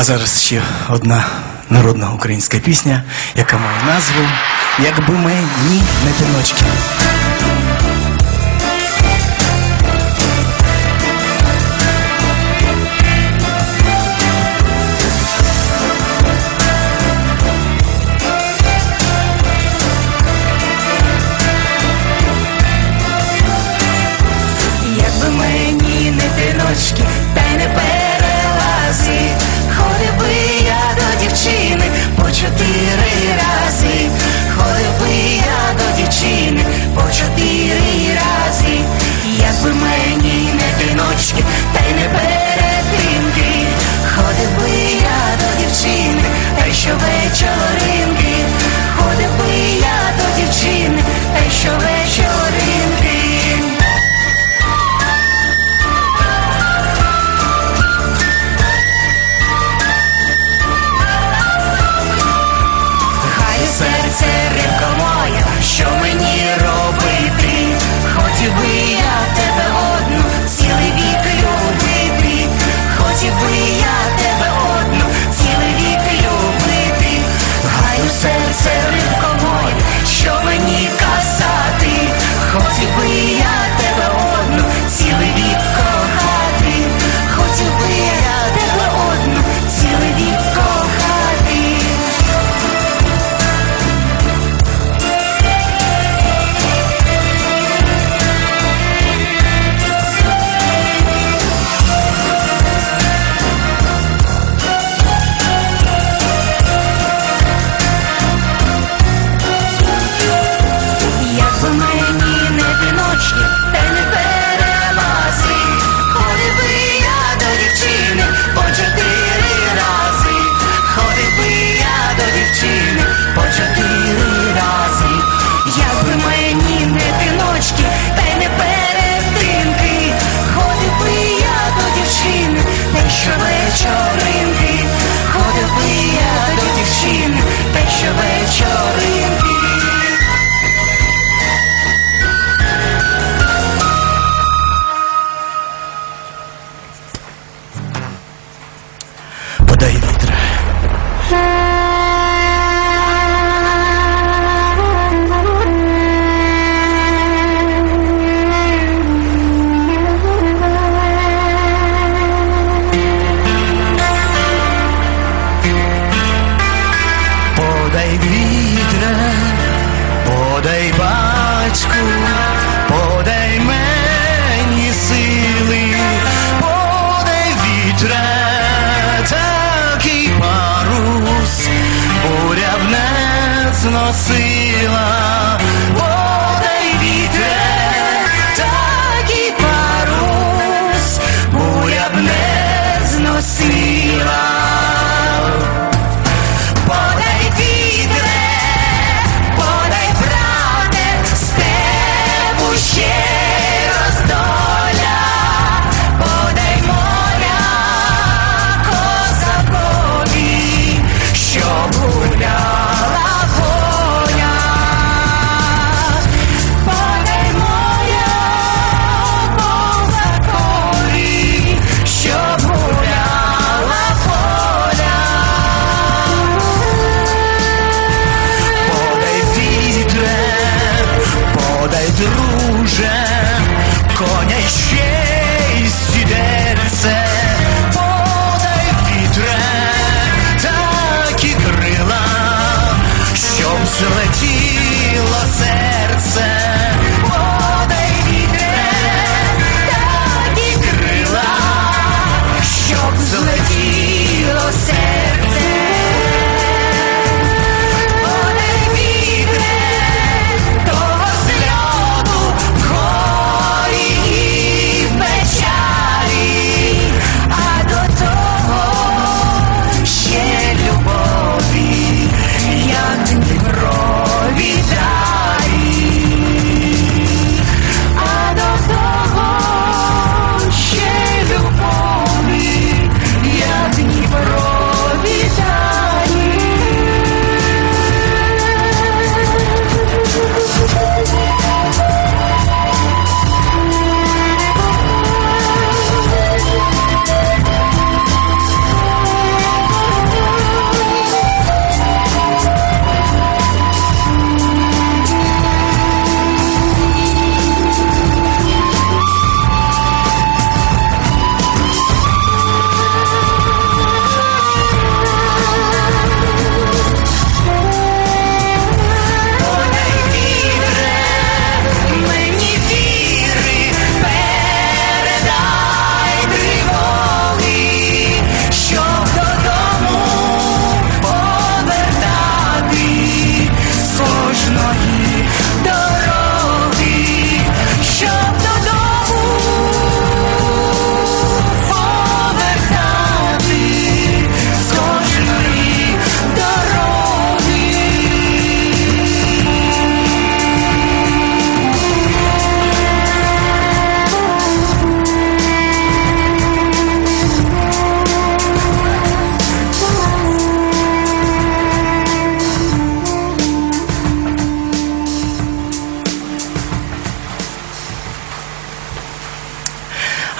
А зараз ще одна народна українська пісня, яка має назву Якби ми ні не піночки. assim.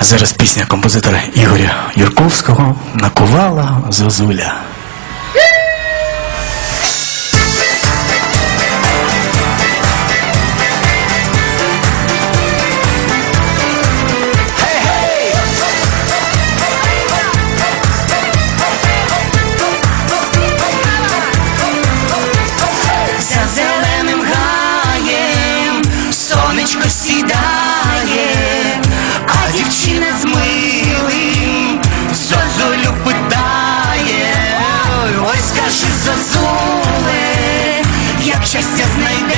А зараз пісня композитора Ігоря Юрковського Накувала Зозуля. make